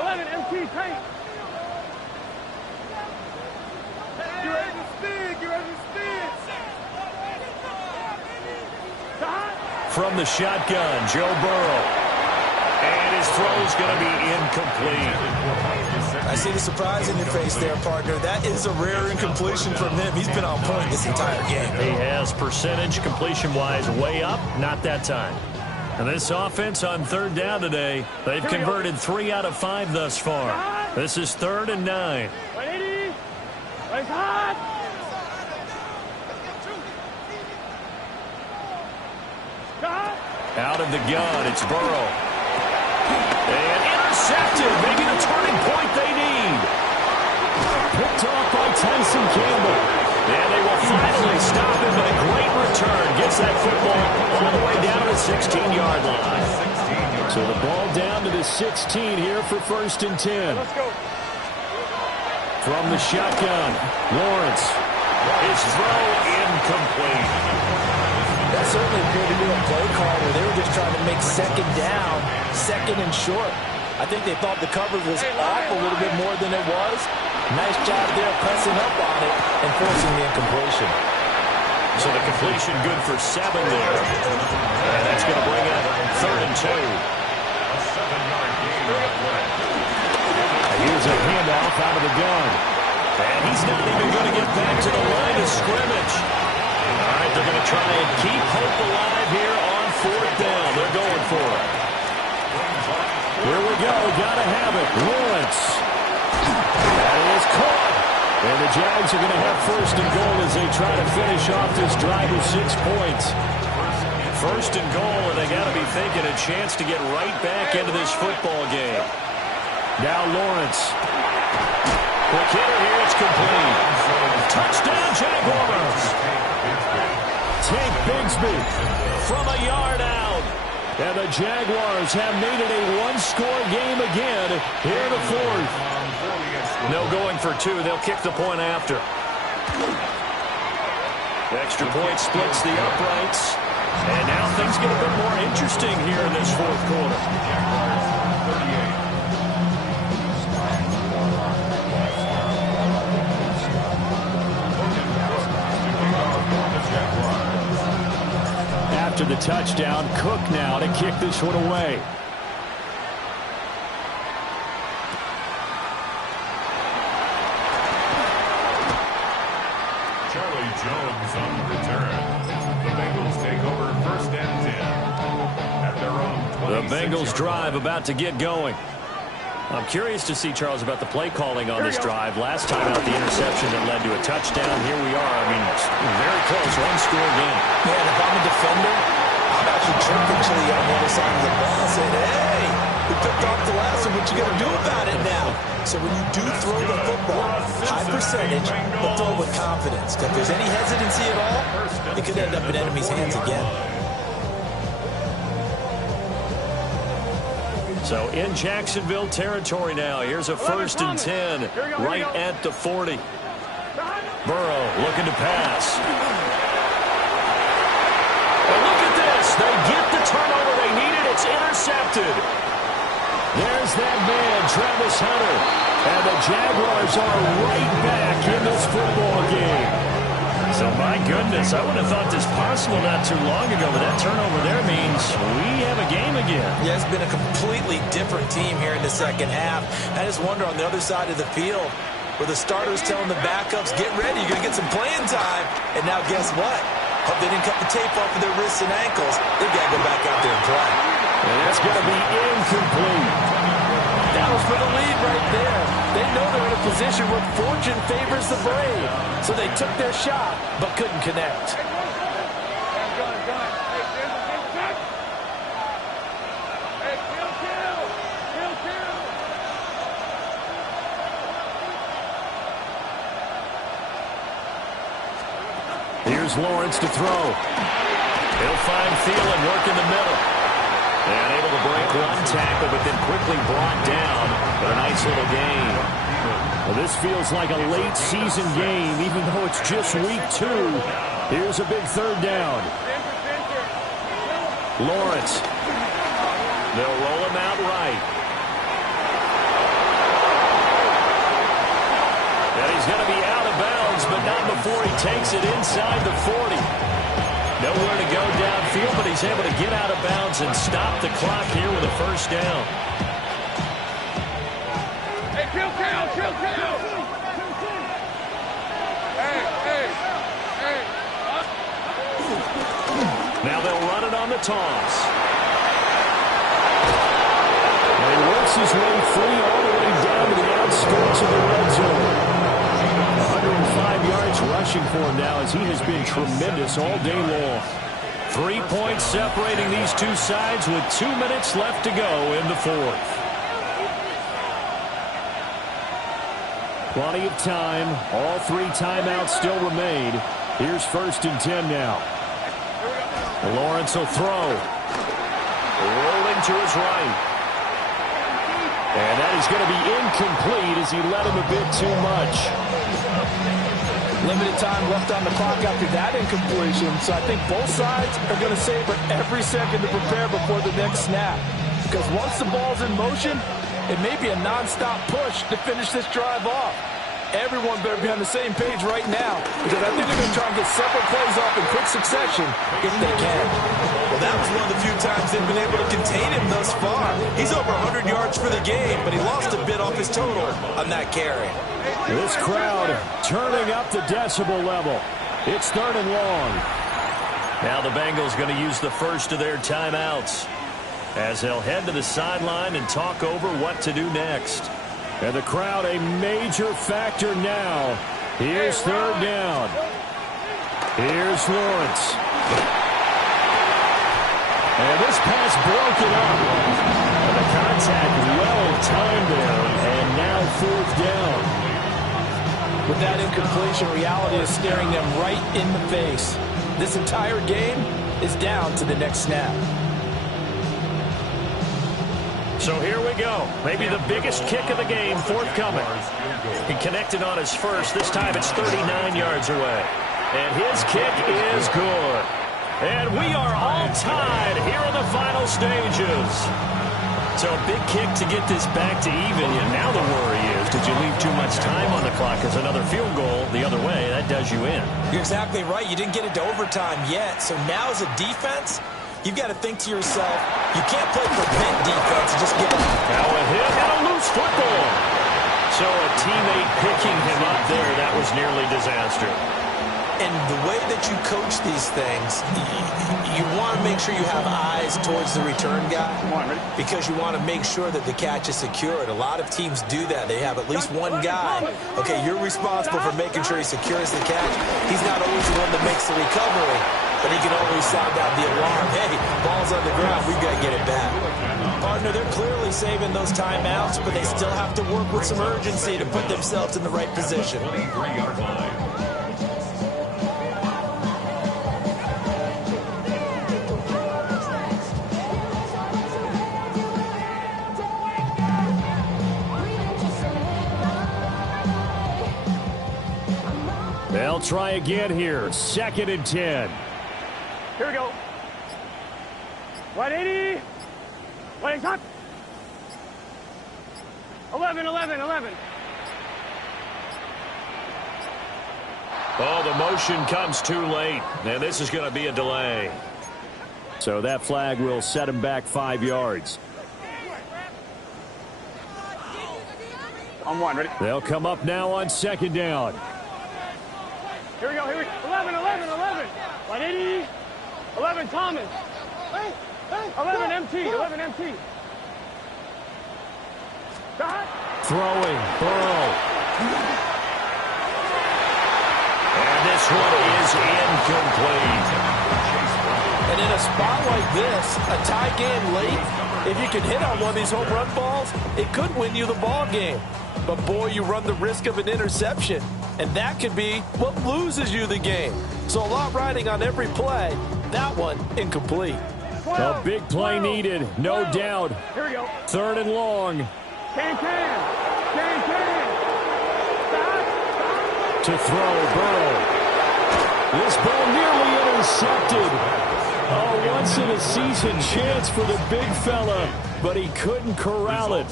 11 MT, tape. Get ready to speed, get ready to speed. From the shotgun, Joe Burrow. And his throw's going to be incomplete. I see the surprise in your face there, partner. That is a rare incompletion from him. He's been on point this entire game. He has percentage completion-wise way up, not that time. And this offense on 3rd down today, they've converted 3 out of 5 thus far. This is 3rd and 9. 180. Nice hot. Out of the gun, it's Burrow. And intercepted, maybe the turning point they need. Picked off by Tyson Campbell. And they will finally stop him, but a great return. Gets that football all the way down to the 16-yard line. So the ball down to the 16 here for 1st and 10. Let's go. From the shotgun, Lawrence. His throw incomplete. That certainly appeared to be a play call where they were just trying to make 2nd down, 2nd and short. I think they thought the coverage was off a little bit more than it was. Nice job there pressing up on it and forcing the incompletion. So the completion good for 7 there. And that's going to bring up 3rd and 2. Here's a handoff out of the gun. And he's not even going to get back to the line of scrimmage. All right, they're going to try and keep hope alive here on 4th down. They're going for it. Here we go. Got to have it. Lawrence. That is caught. And the Jags are going to have 1st and goal as they try to finish off this drive with 6 points. 1st and goal, and they got to be thinking a chance to get right back into this football game. Now Lawrence. Quick hitter here. It's complete. Touchdown, Jaguars. Tank Bigsby from a yard out. And the Jaguars have made it a one-score game again here in the 4th. No going for 2. They'll kick the point after. The extra point splits the uprights. And now things get a bit more interesting here in this 4th quarter. After the touchdown, Cook now to kick this one away. Charlie Jones on the return. The Bengals take over 1st and 10 at their own 26. The Bengals drive about to get going. I'm curious to see, Charles, about the play calling on this drive. Last time out, the interception that led to a touchdown. Here we are. I mean, very close, one-score game. Man, if I'm a defender, I'm actually chirping Chili on the other side of the ball saying, hey, we picked off the last one. What you going to do about it now? So when you do throw the football, high percentage, but throw it with confidence. If there's any hesitancy at all, it could end up in enemy's hands again. So in Jacksonville territory now. Here's a 1st and 10 right at the 40. Burrow looking to pass. And look at this. They get the turnover they needed. It's intercepted. There's that man, Travis Hunter. And the Jaguars are right back in this football game. So, my goodness, I wouldn't have thought this possible not too long ago, but that turnover there means we have a game again. Yeah, it's been a completely different team here in the 2nd half. I just wonder on the other side of the field, where the starters telling the backups, get ready, you're going to get some playing time. And now guess what? Hope they didn't cut the tape off of their wrists and ankles. They've got to go back out there and play. And that's going to be incomplete. That was for the lead right there. They know they're in a position where fortune favors the brave. So they took their shot, but couldn't connect. Here's Lawrence to throw. He'll find Thielen work in the middle. And able to break one tackle, but then quickly brought down. But a nice little gain. Well, this feels like a late season game, even though it's just week 2. Here's a big 3rd down. Lawrence. They'll roll him out right. And he's going to be out of bounds, but not before he takes it inside the 40. Nowhere to go downfield, but he's able to get out of bounds and stop the clock here with a 1st down. Hey, kill. Now they'll run it on the toss. And he works his way free all the way down to the outskirts of the red zone. 105 yards rushing for him now as he has been tremendous all day long. 3 points separating these two sides with 2 minutes left to go in the 4th. Plenty of time. All 3 timeouts still remain. Here's 1st and 10 now. Lawrence will throw. Rolling to his right. And that is going to be incomplete as he led him a bit too much. Limited time left on the clock after that incompletion, so I think both sides are going to savor every second to prepare before the next snap. Because once the ball's in motion, it may be a non-stop push to finish this drive off. Everyone better be on the same page right now, because I think they're going to try and get several plays off in quick succession if they can. Well, that was one of the few times they've been able to contain him thus far. He's over 100 yards for the game, but he lost a bit off his total on that carry. This crowd turning up the decibel level. It's 3rd and long. Now the Bengals going to use the first of their timeouts as they'll head to the sideline and talk over what to do next. And the crowd a major factor now. Here's 3rd down. Here's Lawrence. And this pass broken up. And the contact well timed there. And now 4th down. With that incompletion, reality is staring them right in the face. This entire game is down to the next snap. So here we go. Maybe the biggest kick of the game forthcoming. He connected on his first. This time it's 39 yards away. And his kick is good. And we are all tied here in the final stages. So a big kick to get this back to even. And now the worry is, did you leave too much time on the clock? Because another field goal the other way, that does you in. You're exactly right. You didn't get it to overtime yet. So now as a defense, you've got to think to yourself, you can't play prevent defense and just give up. Now a hit and a loose football. So a teammate picking him up there, that was nearly disaster. And the way that you coach these things, you want to make sure you have eyes towards the return guy because you want to make sure that the catch is secured. A lot of teams do that. They have at least one guy. Okay, you're responsible for making sure he secures the catch. He's not always the one that makes the recovery, but he can always sound out the alarm. Hey, ball's on the ground. We've got to get it back. Partner, they're clearly saving those timeouts, but they still have to work with some urgency to put themselves in the right position. 23-yard line. They'll try again here. 2nd and 10. Here we go. 180. Wait, top. 11. Oh, the motion comes too late. And this is going to be a delay. So that flag will set him back 5 yards. On 1, ready? They'll come up now on 2nd down. Here we go. 11. 180. 11, Thomas. 11, MT. Stop. Throwing, Burrow. And this one is incomplete. And in a spot like this, a tie game late, if you can hit on one of these home run balls, it could win you the ball game. But, boy, you run the risk of an interception, and that could be what loses you the game. So a lot riding on every play. That one, incomplete. A big play needed, no doubt. Here we go. 3rd and long. Can. Stop. To throw, Burrow. This ball nearly intercepted. A once-in-a-season chance for the big fella, but he couldn't corral it.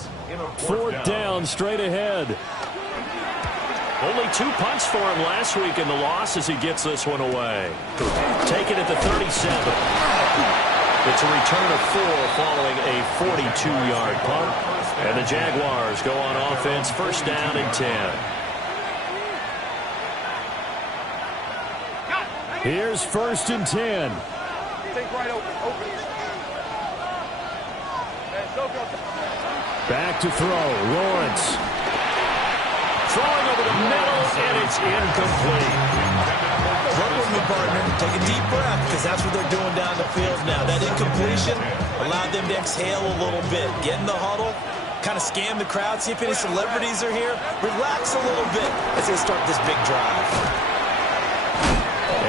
4th down, straight ahead. Only 2 punts for him last week in the loss as he gets this one away. Take it at the 37. It's a return of 4 following a 42-yard punt. And the Jaguars go on offense, 1st down and 10. Here's 1st and 10. Think right open. Back to throw, Lawrence. Throwing over the middle, and it's incomplete. Work with me, partner. Take a deep breath, because that's what they're doing down the field now. That incompletion allowed them to exhale a little bit. Get in the huddle, kind of scan the crowd, see if any celebrities are here. Relax a little bit as they start this big drive.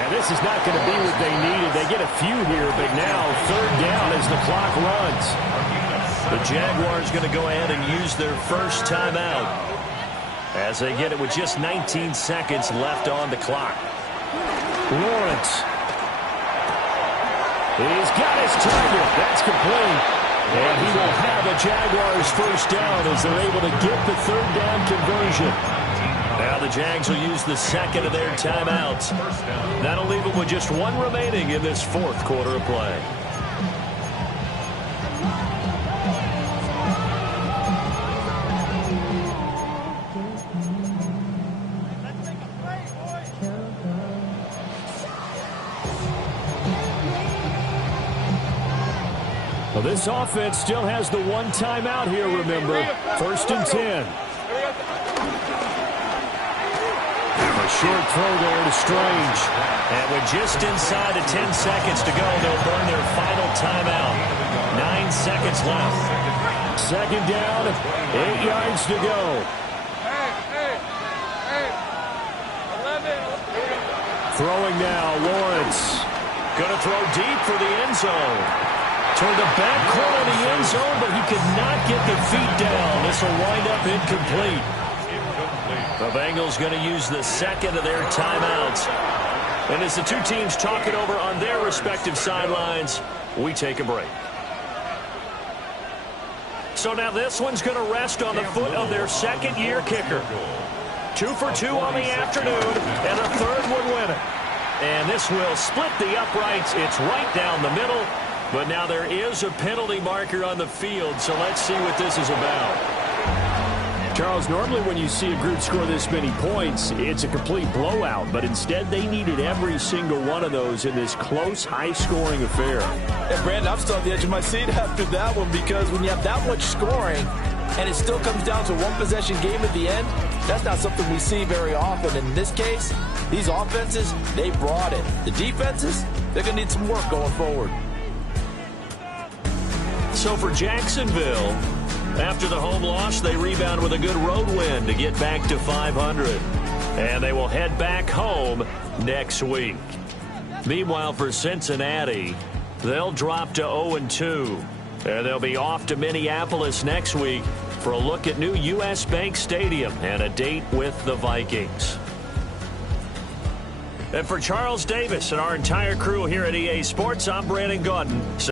And this is not going to be what they needed. They get a few here, but now 3rd down as the clock runs. The Jaguars going to go ahead and use their first timeout as they get it with just 19 seconds left on the clock. Lawrence. He's got his target. That's complete. And he will have a Jaguars 1st down as they're able to get the 3rd down conversion. Now the Jags will use the 2nd of their timeouts. That'll leave them with just 1 remaining in this 4th quarter of play. Well, this offense still has the one timeout here, remember. 1st and 10. A short throw there to Strange. And with just inside of 10 seconds to go, they'll burn their final timeout. 9 seconds left. 2nd down, 8 yards to go. Throwing now, Lawrence. Going to throw deep for the end zone. Toward the back corner of the end zone, but he could not get the feet down. This will wind up incomplete. The Bengals going to use the second of their timeouts. And as the two teams talk it over on their respective sidelines, we take a break. So now this one's going to rest on the foot of their second-year kicker. 2 for 2 on the afternoon, and a third one winning. And this will split the uprights. It's right down the middle. But now there is a penalty marker on the field, so let's see what this is about. Charles, normally when you see a group score this many points, it's a complete blowout. But instead, they needed every single one of those in this close, high-scoring affair. And, Brandon, I'm still on the edge of my seat after that one because when you have that much scoring and it still comes down to one possession game at the end, that's not something we see very often. In this case, these offenses, they brought it. The defenses, they're going to need some work going forward. So for Jacksonville, after the home loss, they rebound with a good road win to get back to 500. And they will head back home next week. Meanwhile, for Cincinnati, they'll drop to 0-2. And they'll be off to Minneapolis next week for a look at new U.S. Bank Stadium and a date with the Vikings. And for Charles Davis and our entire crew here at EA Sports, I'm Brandon Gaudin.